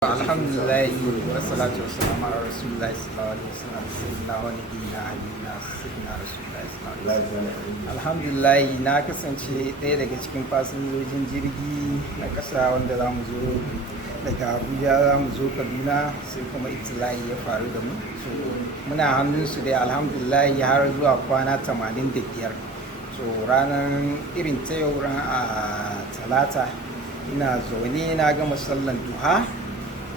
Alhamdulillah wassalatu wassalamu ala Rasulillah sallallahu alaihi wasallam sayyidina wa nabiyina habibina sayyidina Rasulillah sallallahu alaihi wasallam. Alhamdulillah na kasance ɗaya daga cikin fasinjojin jirgi na ƙasa wanda za mu zo daga Abuja za mu zo Kaduna sai kuma itila'i ya faru da mu. So muna hannunsu dai alhamdulillah har zuwa kwana 85. So ranar irin ta yau ran a talata ina zaune na gama sallan duha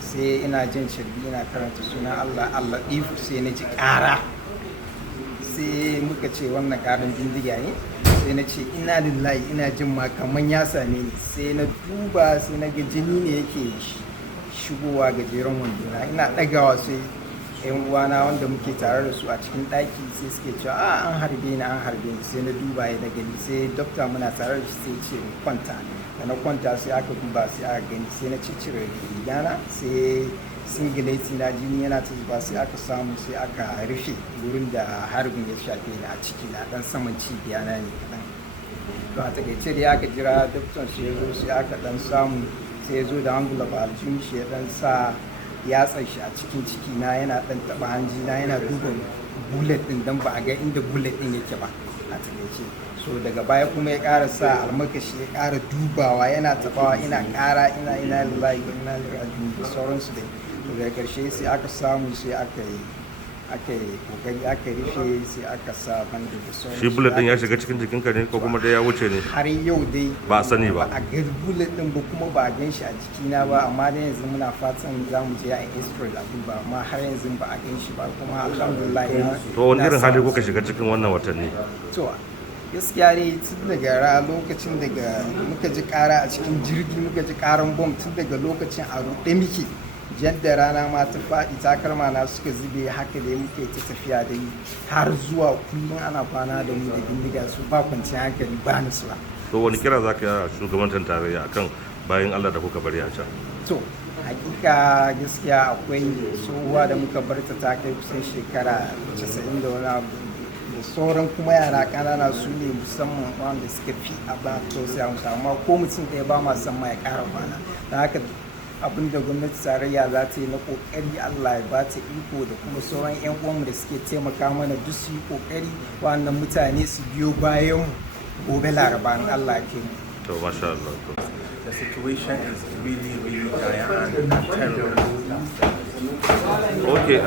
sai ina jin shirbi ina karanta sunan Allah ifu sai na ji ƙara sai muka ce wannan ƙarin bindiga ne sai na ce ina lillahi ina jin ma kaman ya same ni sai na duba sai na ga jini ne yake shigowa gajeren wandona ina ɗagawa sai yan uwana wanda muke tare da su a cikin ɗaki sai suke cewa an harbe ni sai na duba ya da gani sai dokta muna tare da shi sai ce kwanta da na kwanta sai aka duba sai aka gani sai na ciccire rigana sai singileti na jini yana ta zuba sai aka samu sai aka rufe wurin da harbin ya shafe ni a ciki na dan saman cibiya na ne kadan to a takaice da aka jira doktor shi ya zo sai aka dan samu sai ya zo da angula ba aljihun shi ya dan sa yatsan shi a cikin ciki na yana dan taba hanji na yana duba bullet din dan ba a ga inda bullet din yake ba a takaice so daga baya kuma ya ƙara sa almakashi ya ƙara dubawa yana tabawa ina ƙara ina lillahi wa inna ilaihi raji'un da sauransu dai to daga ƙarshe sai aka samu sai aka yi kokari aka rufe sai aka sa banda da sauransu. Shi bullet din ya shiga cikin jikinka ne ko kuma dai ya wuce ne? Har yau dai ba a sani ba. A ga bullet din ba kuma ba a gan shi a jikina ba amma dai yanzu muna fatan za mu je a history a duba amma har yanzu ba a gan shi ba kuma alhamdulillah. To wani irin hali kuka shiga cikin wannan watanni? To gaskiya dai tun daga lokacin daga muka ji kara a cikin jirgi muka ji karan bom tun daga lokacin a ruɗe muke yadda rana ma ta faɗi takalma na suka zube haka dai muke ta tafiya dai har zuwa kullum ana kwana da mu da bindiga su ba kwanciyar hankali ba nasuwa. To wani kira za ka yi shugabantar tarayya akan bayan Allah da kuka bari a can? To hakika gaskiya akwai tsohuwa da muka bar ta kai kusan shekara 90 da wani abu da sauran kuma yara ƙanana su ne musamman wanda suka fi a ba tausaya musu amma ko mutum ɗaya ba ma san ma ya ƙara kwana da haka abin da gwamnati tarayya za ta yi na ƙoƙari Allah ya ba ta iko da kuma sauran 'yan uwanmu da suke taimaka mana duk su yi ƙoƙari wannan mutane su biyo bayan gobe laraba in Allah ke mu. To masha Allah. The situation is really dire and terrible. Okay,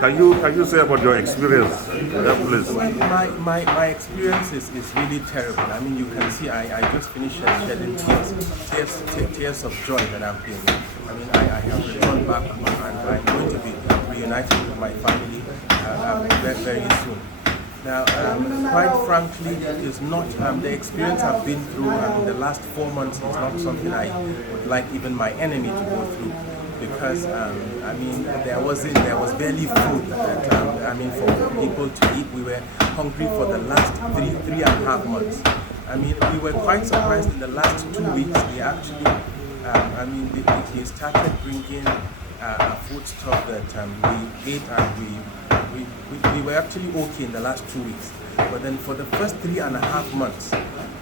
can you say about your experience? Please. My experience is really terrible. I mean, you can see I just finished shedding tears of joy that I've been. I mean, I have returned back home and I'm going to be reunited with my family very soon. Now, quite frankly, it's not the experience I've been through. I mean, the last 4 months is not something I would like even my enemy to go through. Because I mean, there was barely food that I mean for people to eat. We were hungry for the last three and a half months. I mean, we were quite surprised in the last 2 weeks. They actually, I mean, they started bringing a food stuff that we ate and we were actually okay in the last 2 weeks. But then for the first 3.5 months,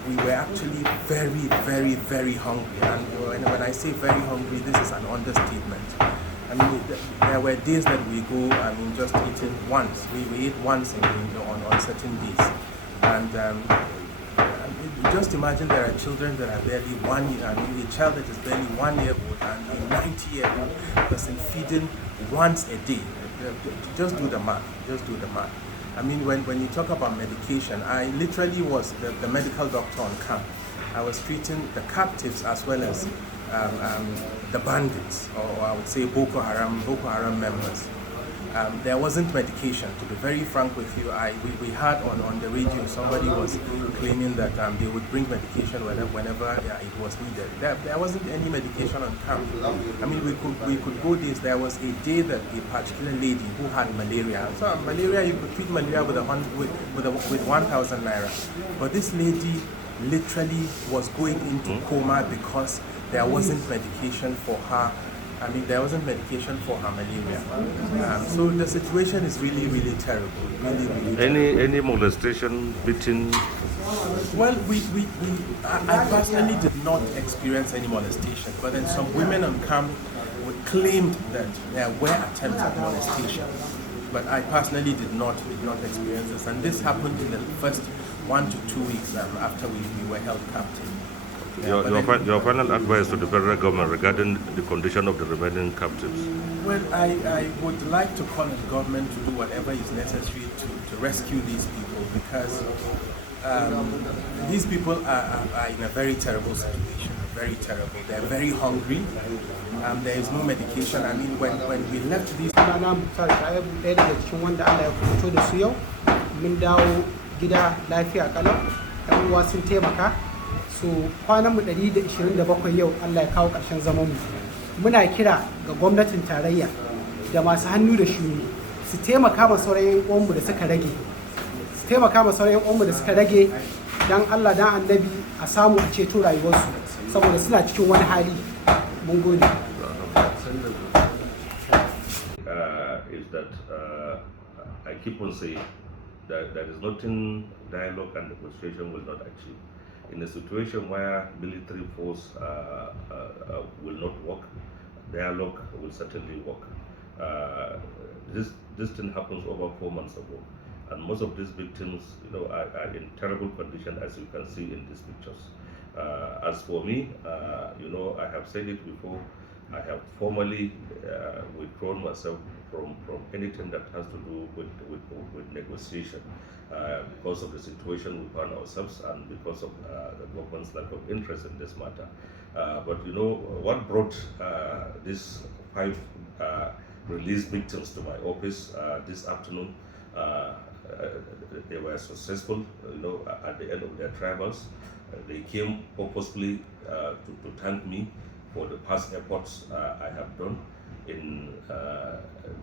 we were actually very hungry. And when I say very hungry, this is an understatement. I mean, there were days that we go, I mean, just eating once. We ate once on certain days. And just imagine there are children that are barely 1 year, I mean, a child that is barely 1 year old and a 90-year-old person feeding once a day. Just do the math. I mean, when you talk about medication, I literally was the medical doctor on camp. I was treating the captives as well as the bandits, or I would say Boko Haram members. There wasn't medication. To be very frank with you, we heard on the radio somebody was claiming that they would bring medication whenever it was needed. There wasn't any medication on camp. I mean, we could go days. There was a day that a particular lady who had malaria. So malaria, you could treat malaria with 1,000 naira. But this lady literally was going into coma because there wasn't medication for her I mean, there wasn't medication for her malaria. So the situation is really, really terrible. Really, really terrible. Any molestation, beating? Well, I personally did not experience any molestation, but then some women on camp claimed that there were attempts at molestation. But I personally did not experience this, and this happened in the first 1 to 2 weeks after we were held captive. Your final advice to the federal government regarding the condition of the remaining captives? Well, I would like to call on the government to do whatever is necessary to rescue these people, because these people are in a very terrible situation, very terrible. They're very hungry. There is no medication. I mean, when we left these... ɗaya daga cikin wanda Allah ya fito da su yau, mun dawo gida lafiya kalau, ɗan uwa sun taimaka. So kwanan mu 127 yau Allah ya kawo ƙarshen zaman mu. Muna kira ga gwamnatin tarayya da masu hannu da shuni su taimaka ma sauran uwanmu da suka rage. Su taimaka ma sauran uwanmu da suka rage dan Allah dan Annabi a samu a ceto rayuwarsu saboda suna cikin wani hali. Mun gode. Is that I keep on saying that there is nothing dialogue and negotiation will not achieve. In a situation where military force will not work, dialogue will certainly work. This thing happens over 4 months ago, and most of these victims, are in terrible condition, as you can see in these pictures. As for me, I have said it before. I have formally withdrawn myself from anything that has to do with negotiation because of the situation we found ourselves and because of the government's lack of interest in this matter. But what brought these 5 released victims to my office this afternoon? They were successful, at the end of their travels. They came purposefully to thank me for the past efforts I have done in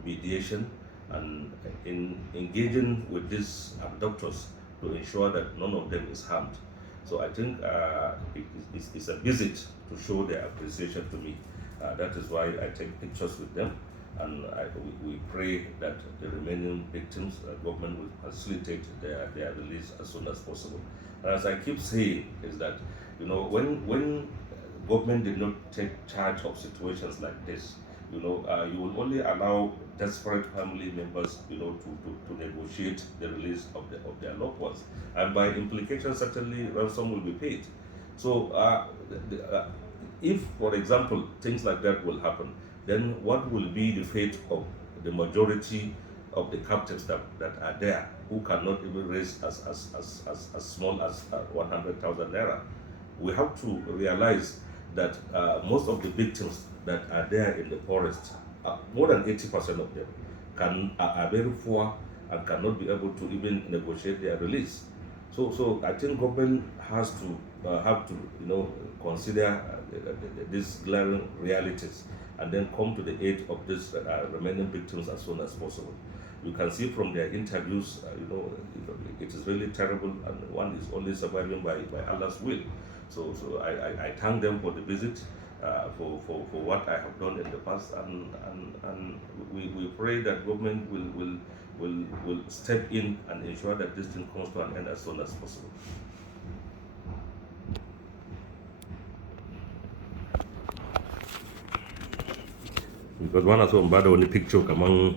mediation and in engaging with these abductors to ensure that none of them is harmed. So I think it's a visit to show their appreciation to me. That is why I take pictures with them, and we pray that the remaining victims, government will facilitate their release as soon as possible. And as I keep saying, is that when government did not take charge of situations like this, you will only allow desperate family members, to negotiate the release of their loved ones, and by implication, certainly ransom will be paid. So, if, for example, things like that will happen, then what will be the fate of the majority of the captives that are there, who cannot even raise as small as 100,000 naira? We have to realize that most of the victims that are there in the forest, more than 80% of them are very poor and cannot be able to even negotiate their release. So I think government has to have to consider these glaring realities and then come to the aid of these remaining victims as soon as possible. You can see from their interviews, it is really terrible, and one is only surviving by Allah's will. So I thank them for the visit, for what I have done in the past, and we pray that government will step in and ensure that this thing comes to an end as soon as possible. Because one has one bad only picture among